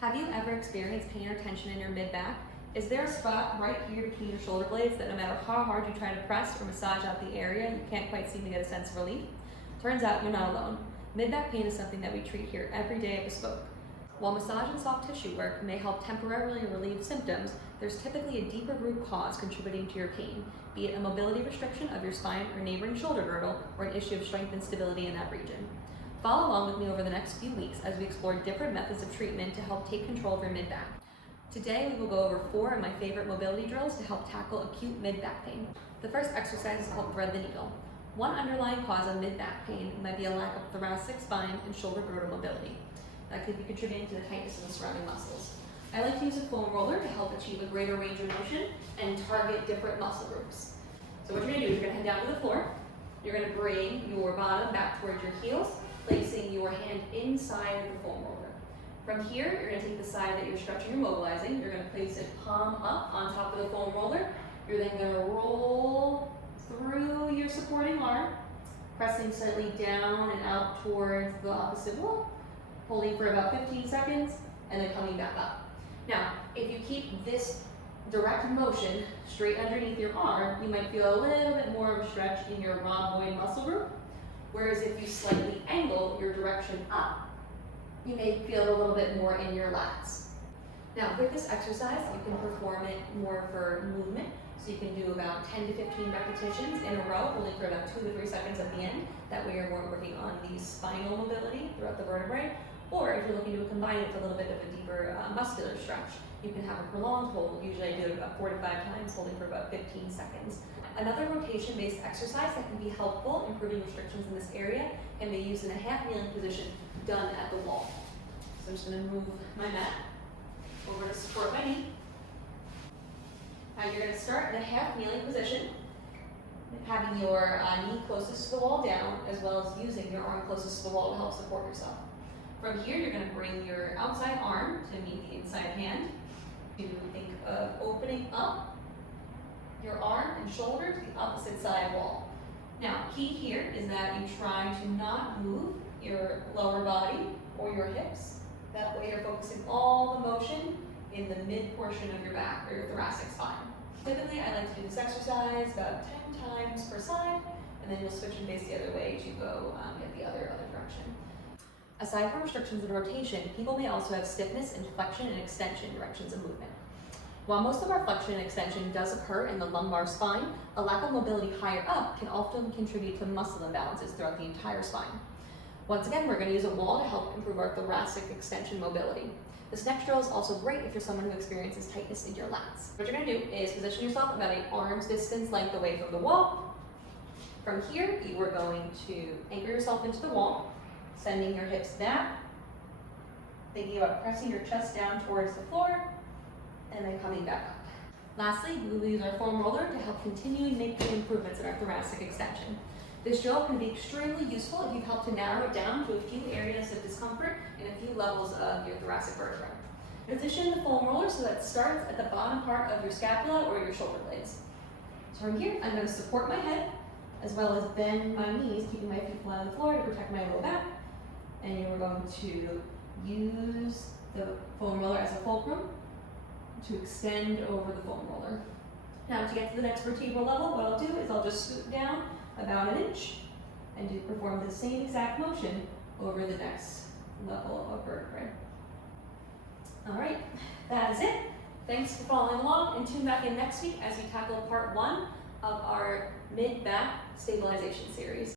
Have you ever experienced pain or tension in your mid-back? Is there a spot right here between your shoulder blades that no matter how hard you try to press or massage out the area, you can't quite seem to get a sense of relief? Turns out you're not alone. Mid-back pain is something that we treat here every day at Bespoke. While massage and soft tissue work may help temporarily relieve symptoms, there's typically a deeper root cause contributing to your pain, be it a mobility restriction of your spine or neighboring shoulder girdle, or an issue of strength and stability in that region. Follow along with me over the next few weeks as we explore different methods of treatment to help take control of your mid-back. Today we will go over 4 of my favorite mobility drills to help tackle acute mid-back pain. The first exercise is called thread the needle. One underlying cause of mid-back pain might be a lack of thoracic spine and shoulder girdle mobility. That could be contributing to the tightness in the surrounding muscles. I like to use a foam roller to help achieve a greater range of motion and target different muscle groups. So what you're going to do is you're going to head down to the floor. You're going to bring your bottom back towards your heels, placing your hand inside of the foam roller. From here, you're going to take the side that you're stretching or mobilizing. You're going to place it palm up on top of the foam roller. You're then going to roll through your supporting arm, pressing slightly down and out towards the opposite wall, holding for about 15 seconds, and then coming back up. Now, if you keep this direct motion straight underneath your arm, you might feel a little bit more of a stretch in your rhomboid muscle group. Whereas if you slightly angle your direction up, you may feel a little bit more in your lats. Now with this exercise, you can perform it more for movement. So you can do about 10 to 15 repetitions in a row, holding for about 2 to 3 seconds at the end. That way you're more working on the spinal mobility throughout the vertebrae. Or if you're looking to combine it with a little bit of a deeper muscular stretch, you can have a prolonged hold. Usually I do it about 4 to 5 times, holding for about 15 seconds. Another rotation-based exercise that can be helpful, improving restrictions in this area, can be used in a half kneeling position done at the wall. So I'm just going to move my mat over to support my knee. Now you're going to start in a half kneeling position, having your knee closest to the wall down, as well as using your arm closest to the wall to help support yourself. From here, you're going to bring your outside arm to meet the inside hand. You think of opening up your arm and shoulder to the opposite side wall. Now, key here is that you try to not move your lower body or your hips. That way you're focusing all the motion in the mid portion of your back or your thoracic spine. Typically, I like to do this exercise about 10 times per side, and then you'll switch and face the other way to go in the other direction. Aside from restrictions in rotation, people may also have stiffness in flexion and extension directions of movement. While most of our flexion and extension does occur in the lumbar spine, a lack of mobility higher up can often contribute to muscle imbalances throughout the entire spine. Once again, we're going to use a wall to help improve our thoracic extension mobility. This next drill is also great if you're someone who experiences tightness in your lats. What you're going to do is position yourself about an arm's distance length away from the wall. From here, you are going to anchor yourself into the wall, sending your hips back, thinking about pressing your chest down towards the floor, and then coming back up. Lastly, we will use our foam roller to help continue making improvements in our thoracic extension. This drill can be extremely useful if you've helped to narrow it down to a few areas of discomfort and a few levels of your thoracic vertebra. Position the foam roller so that it starts at the bottom part of your scapula or your shoulder blades. So from here, I'm going to support my head as well as bend my knees, keeping my feet flat on the floor to protect my low back. And you're going to use the foam roller as a fulcrum to extend over the foam roller. Now to get to the next vertebral level, what I'll do is I'll just scoot down about 1 inch and perform the same exact motion over the next level of vertebrae. All right, that is it. Thanks for following along, and tune back in next week as we tackle part 1 of our mid-back stabilization series.